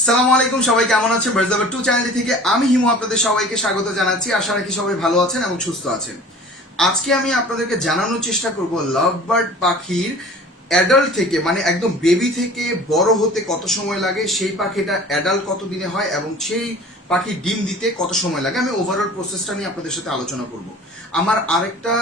আসসালামু আলাইকুম, সবাই কেমন আছেন? বার্ডস অফ টু চ্যানেলটি থেকে আমি হিমু আপনাদের সবাইকে স্বাগত জানাচ্ছি। আশা রাখি সবাই ভালো আছেন এবং সুস্থ আছেন। আজকে আমি আপনাদেরকে জানানোর চেষ্টা করব লাভ বার্ড পাখির অ্যাডাল্ট থেকে মানে একদম বেবি থেকে বড় হতে কত সময় লাগে, সেই পাখিটা অ্যাডাল্ট কত দিনে হয় এবং সেই পাখি ডিম দিতে কত সময় লাগে। আমি ওভারঅল প্রসেসটা নিয়ে আপনাদের সাথে আলোচনা করব। আমার আরেকটা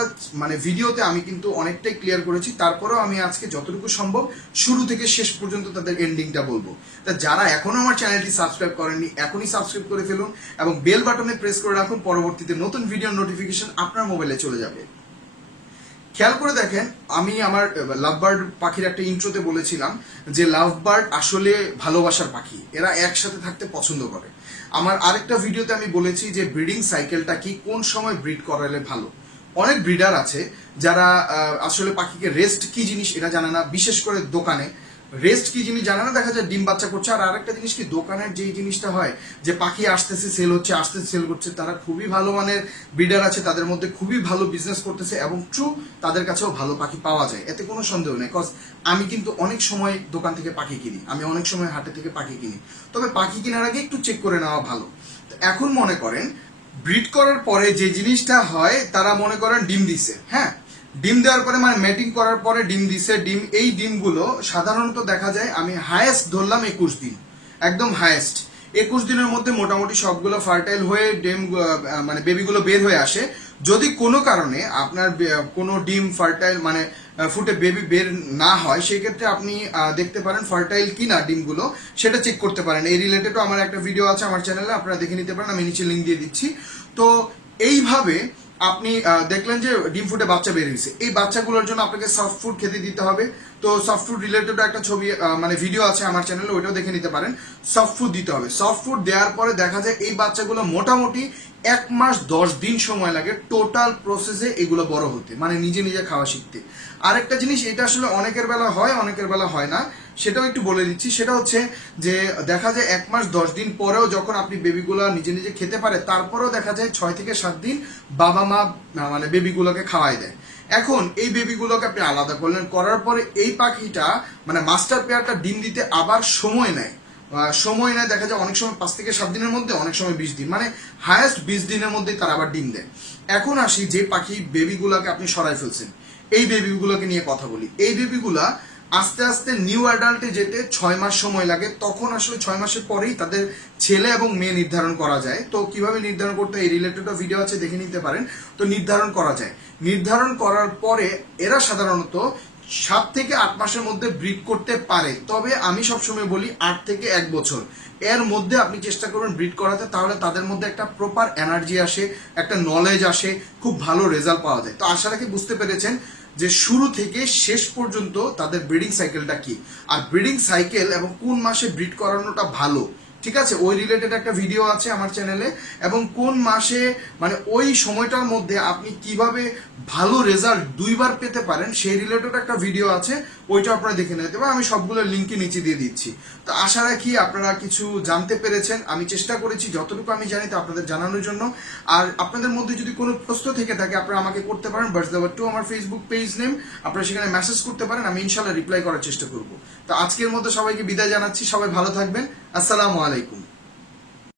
ভিডিওতে আমি কিন্তু অনেকটাই ক্লিয়ার করেছি, তারপরেও আমি আজকে যতটুকু সম্ভব শুরু থেকে শেষ পর্যন্ত তাদের এন্ডিংটা বলবো। তা যারা এখনো আমার চ্যানেলটি সাবস্ক্রাইব করেননি এখনই সাবস্ক্রাইব করে ফেলুন এবং বেল বাটনে প্রেস করে রাখুন, পরবর্তীতে নতুন ভিডিওর নোটিফিকেশন আপনার মোবাইলে চলে যাবে। খেয়াল করে দেখেন, আমি আমার লাভ বার্ড পাখির একটা ইন্ট্রোতে বলেছিলাম যে লাভ বার্ড আসলে ভালোবাসার পাখি, এরা একসাথে থাকতে পছন্দ করে। আমার আরেকটা ভিডিওতে আমি বলেছি যে ব্রিডিং সাইকেলটা কি, কোন সময় ব্রিড করালে ভালো। অনেক ব্রিডার আছে যারা আসলে পাখিকে রেস্ট কি জিনিস এটা জানে না, বিশেষ করে দোকানে রেস্ট কি জিনিস জানে না, দেখা যায় ডিম বাচ্চা করছে। আর আরেকটা জিনিস কি, দোকানের যে জিনিসটা হয় যে পাখি আসতেছে সেল হচ্ছে, আসতেছে সেল করছে, তারা খুবই ভালো মানের ব্রিডার আছে, তাদের মধ্যে খুবই ভালো বিজনেস করতেছে এবং ট্রু তাদের কাছেও ভালো পাখি পাওয়া যায়, এতে কোনো সন্দেহ নেই। কজ আমি কিন্তু অনেক সময় দোকান থেকে পাখি কিনি, আমি অনেক সময় হাটে থেকে পাখি কিনি, তবে পাখি কেনার আগে একটু চেক করে নেওয়া ভালো। এখন মনে করেন ব্রিড করার পরে যে জিনিসটা হয়, তারা মনে করেন ডিম দিছে, হ্যাঁ ডিম দেওয়ার পরে মানে ম্যাটিং করার পরে ডিম দিছে। এই ডিমগুলো সাধারণত দেখা যায়, আমি হায়েস্ট ধরলাম 21 দিন, একদম হায়েস্ট 21 দিনের মধ্যে মোটামুটি সবগুলো ফার্টাইল হয়ে ডিম বেবিগুলো বের হয়ে আসে। যদি কোনো কারণে আপনার কোনো ডিম ফার্টাইল ফুটে বেবি বের না হয়, সেই ক্ষেত্রে আপনি দেখতে পারেন ফার্টাইল কিনা ডিমগুলো, সেটা চেক করতে পারেন। এই রিলেটেডও আমার একটা ভিডিও আছে আমার চ্যানেলে, আপনারা দেখে নিতে পারেন, আমি নিচে লিঙ্ক দিয়ে দিচ্ছি। তো এইভাবে আপনি দেখলেন যে ডিম ফুটে বাচ্চা বের হয়েছে, এই বাচ্চাগুলোর জন্য আপনাকে সফট ফুড খেতে দিতে হবে। তো সফট ফুড রিলেটেড একটা ছবি ভিডিও আছে আমার চ্যানেলে, ওইটাও দেখে নিতে পারেন। সফট ফুড দিতে হবে। সফট ফুড দেওয়ার পরে দেখা যায় এই বাচ্চাগুলো মোটামুটি 1 মাস 10 দিন সময় লাগে টোটাল প্রসেসে এগুলো বড় হতে, মানে নিজে নিজে খাওয়া শিখতে। আরেকটা জিনিস, এটা আসলে অনেকের বেলা হয় অনেকের বেলা হয় না, সেটাও একটু বলে দিচ্ছি। সেটা হচ্ছে যে দেখা যায় 1 মাস 10 দিন পরেও যখন আপনি বেবিগুলো নিজে নিজে খেতে পারে, তারপরেও দেখা যায় 6 থেকে 7 দিন বাবা মা বেবিগুলোকে খাওয়াই দেয়। এখন এই বেবিগুলোকে আপনি আলাদা করলেন, করার পরে এই পাখিটা মাস্টার পেয়ারটা ডিম দিতে আবার সময় নেয়। দেখা যায় অনেক সময় 5 থেকে 7 দিনের মধ্যে, অনেক সময় 20 দিন, মানে হায়েস্ট 20 দিনের মধ্যে তারা আবার ডিম দেয়। এখন আসি যে পাখি বেবিগুলোকে আপনি সরাই ফেলছেন, এই বেবিগুলোকে নিয়ে কথা বলি। এই বেবিগুলা আস্তে আস্তে নিউ অ্যাডাল্টে যেতে 6 মাস সময় লাগে। তখন আসলে 6 মাসের পরেই তাদের ছেলে এবং মেয়ে নির্ধারণ করা যায়। তো কিভাবে নির্ধারণ করতে, এই রিলেটেড ভিডিও আছে, দেখে নিতে পারেন। তো নির্ধারণ করা যায়, নির্ধারণ করার পরে এরা সাধারণত 7 থেকে 8 মাসের মধ্যে ব্রিড করতে পারে। তবে আমি সবসময় বলি 8 থেকে 1 বছর এর মধ্যে আপনি চেষ্টা করবেন ব্রিড করাতে, তাহলে তাদের মধ্যে একটা প্রপার এনার্জি আসে, একটা নলেজ আসে, খুব ভালো রেজাল্ট পাওয়া যায়। তো আশা রাখি বুঝতে পেরেছেন যে শুরু থেকে শেষ পর্যন্ত তাদের ব্রিডিং সাইকেলটা কি, আর ব্রিডিং সাইকেল এবং কোন মাসে ব্রিড করানোটা ভালো, ঠিক আছে, ওই রিলেটেড একটা ভিডিও আছে আমার চ্যানেলে। এবং কোন মাসে ওই সময়টার মধ্যে আপনি কিভাবে ভালো রেজাল্ট 2 বার পেতে পারেন, সেই রিলেটেড একটা ভিডিও আছে, ওইটা আপনারা দেখে নিতে পারেন। আমি সবগুলো লিঙ্কে নিচে দিয়ে দিচ্ছি। তো আশা রাখি আপনারা কিছু জানতে পেরেছেন। আমি চেষ্টা করেছি যতটুকু আমি জানি তা আপনাদের জানানোর জন্য। আর আপনাদের মধ্যে যদি কোনো প্রশ্ন থেকে থাকে আপনারা আমাকে করতে পারেন। বার্ডস অফ টু আমার ফেসবুক পেজ নেম, আপনারা সেখানে মেসেজ করতে পারেন, আমি ইনশাল্লাহ রিপ্লাই করার চেষ্টা করব। তো আজকের মতো সবাইকে বিদায় জানাচ্ছি, সবাই ভালো থাকবেন। আসসালামু আলাইকুম।